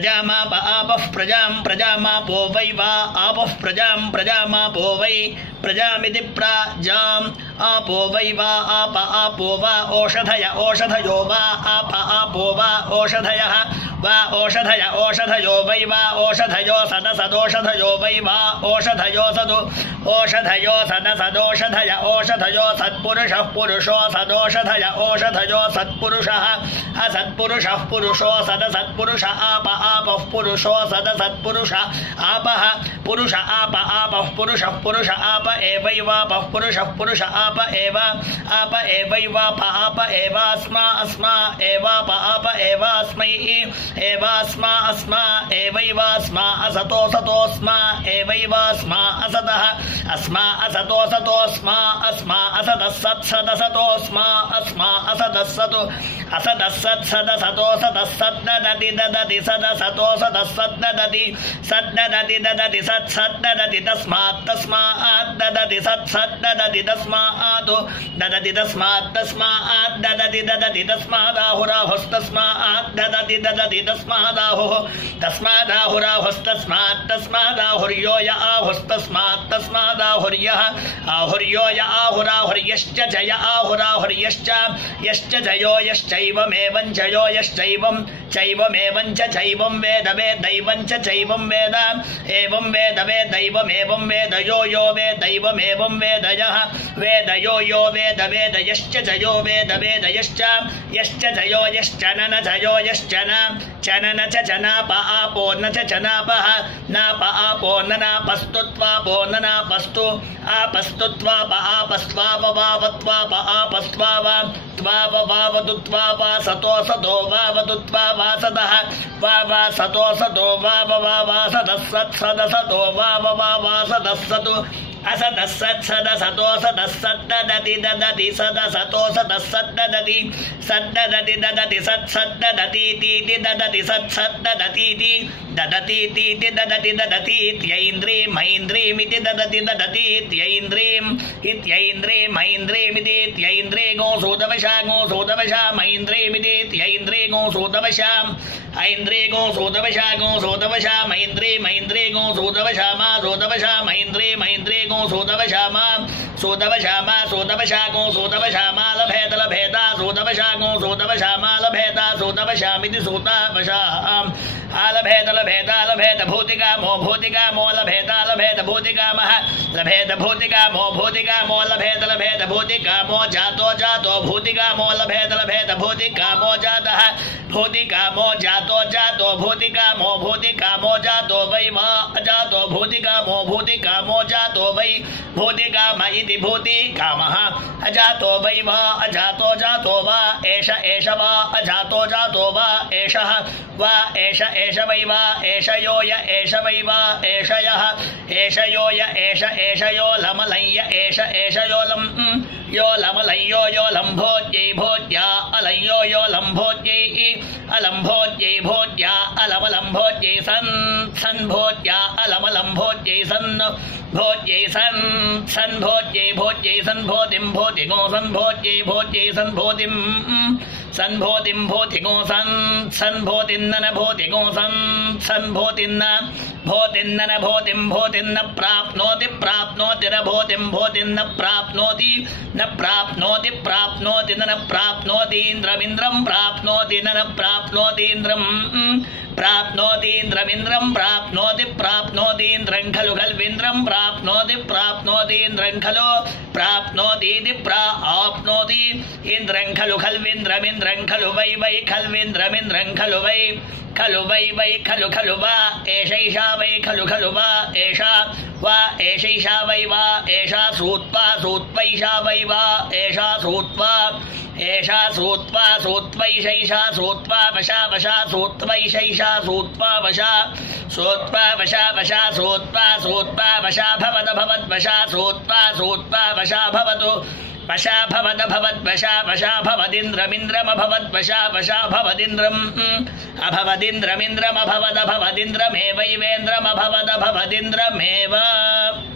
प्रजामाप आपः प्रजां प्रजामापो वै वा आपः प्रजां प्रजामापो वै प्रजामिति प्राजाम् आपो वै वा आप आपो वा ओषधय ओषधयो वा आप आपो वा ओषधयः वा ओषधय ओषधयो वै वा ओषधयो सदसदोषधयो वै वा ओषधयो सदु ओषधयो सदसदोषधय ओषधयो सत्पुरुषः पुरुषो सदोषधय ओषधयो सत्पुरुषः असत्पुरुषः पुरुषो सदसत्पुरुष आप आपः पुरुषो सदसत्पुरुष आपः पुरुष आप आपः पुरुषः पुरुष आप एवैवापः पुरुषः पुरुष आप एवैवाप आप एवास्मा अस्मा एवाप आप एवास्मै एवास्मा अस्मा एवैवास्मा असतो सतोस्मा एवैवास्मा असतः अस्मा असतो सतोस्मा अस्मा असतः सत्सदसतोस्मा अस्मा असतः सतो असतः सत्सदसतो सतः सद्ददति ददति सदसतो सतः सद्ददति सद्ददति ददति सत्सद्ददति तस्मात् तस्मात् ददति सत्सद्ददति तस्मात् ददति तस्मात् तस्मात् ददति ददति तस्मादाहुराहुस्तस्मात् ददति ददति तस्मादाहुः तस्मादाहुराहुस्तस्मात् तस्मादाहुर्यो य आहुस्तस्मात् तस्मादाहुर्यः आहुर्यो य आहुराहुर्यश्च जय आहुराहुर्यश्च यश्च जयो यश्चैवमेवं जयो यश्चैवं चैवमेवं च चैवं वेद वेदैवं च चैवं वेद एवं वेद वेदैवमेवं वेद यो यो वेदैवमेवं वेदयः वेदयो यो वेद वेदयश्च जयो वेद वेदयश्च यश्च जयो यश्च न जयो यश्च न चनन च चनाप आपो न च चनापः नाप आपो न नापस्तुत्वापो न नापस्तु आपस्तुत्वाप आपस्त्वाप वावत्वाप आपस्त्वाव त्वाव वावदुत्वाप सतो सतो वावदुत्वाप सतः वाव सतो सतो वाव वाव सतः सत्सदसतो वाव वाव सतः सतु असतः सत्सदसतो सतः सद्ददति ददति सदसतो सतः सद्ददति सद्ददति ददति सत्सद्ददतीति ददति सत्सद्ददतीति ददतीति ददति ददतीत्यैन्द्रीं मैन्द्रीमिति ददति ददतीत्यैन्द्रीं इत्यैन्द्रीं मैन्द्रीमिति इत्यैन्द्रे गोसूदवशा मैन्द्रीमिति इत्यैन्द्रे गोसूदवशा ऐन्द्रे गोसूदवशा मैन्द्रे मैन्द्रे गोसूदवशा मा सूदवशा मैन्द्रे मैन्द्रे गोसूदवशामा सूदवशामा सूदवशागो सूदवशामा लभेद लभेदा सूदवशागो सूदवशामा लभेदा सूदवशामिति सूदावशाम् आलभेद लभेदा लभेद भूतिकामो भूतिकामो लभेदा लभेद भूतिकामः लभेद भूतिकामो भूतिकामो लभेद लभेद भूतिकामो जातो जातो भूतिकामो लभेद लभेद भूतिकामो जातः भूतिकामो जातो जातो भूतिकामो भूतिकामो जातो वै वा अजातो भूतिकामो भूतिकामो जातो वै भूतिकाम इति भूतिकामः अजातो वै वा अजातो जातो वा एष एष वा अजातो जातो वा एषः वा एष एष वै वा एषयो य एष वै वा एषयः एषयो य एष एषयो लमलय्य एष एषयो लं यो लमलय्यो यो लम्भोज्यै भोज्या अलय्यो यो लम्भोज्यै अलम्भोज्यै भोज्या अलमलम्भोज्यै सन् भोज्या अलमलम्भोज्यै सन् भोज्यै सन् भोज्यै भोज्यै सन्भोतिं भोतिगो सन्भोज्यै भोज्यै सन्भोतिं सन्भोतिं भोतिगो सन्भोतिन्न भोतिगो सन्भोतिन्न भोतिन्न भोतिं भोतिन्न प्राप्नोति प्राप्नोति न भोतिं भोतिन्न प्राप्नोति न प्राप्नोति प्राप्नोति न प्राप्नोतीन्द्रमिन्द्रं प्राप्नोति न प्राप्नोतीन्द्रं प्राप्नोतीन्द्रमिन्द्रं प्राप्नोति प्राप्नोतीन्द्रं खलु खल्विन्द्रं प्राप्नोति प्राप्नोतीन्द्रं खलु प्राप्नोतीति प्राप्नोति इन्द्रं खलु खल्विन्द्रमिन्द्रं खलु वै वै खल्विन्द्रमिन्द्रं खलु वै वै खलु खलु वा एषैषा वै खलु खलु वा एषा वा एषैषा वै वा एषा श्रुत्वा श्रुत्वैषा वै वा एषा श्रुत्वा एषा श्रुत्वा श्रुत्वैषैषा श्रुत्वा वशा वशा श्रुत्वैषैषा श्रुत्वा वशा श्रुत्वा वशा वशा श्रुत्वा श्रुत्वा वशा भवद भवद्वशा श्रुत्वा श्रुत्वा वशा भवतु वशा भवद भवद्वशा वशा भवदिन्द्रमिन्द्रमभवद्वशा वशा भवदिन्द्रम् अभवदिन्द्रमिन्द्रमभवद भवदिन्द्रमेवैवेन्द्रमभवद भवदिन्द्रमेव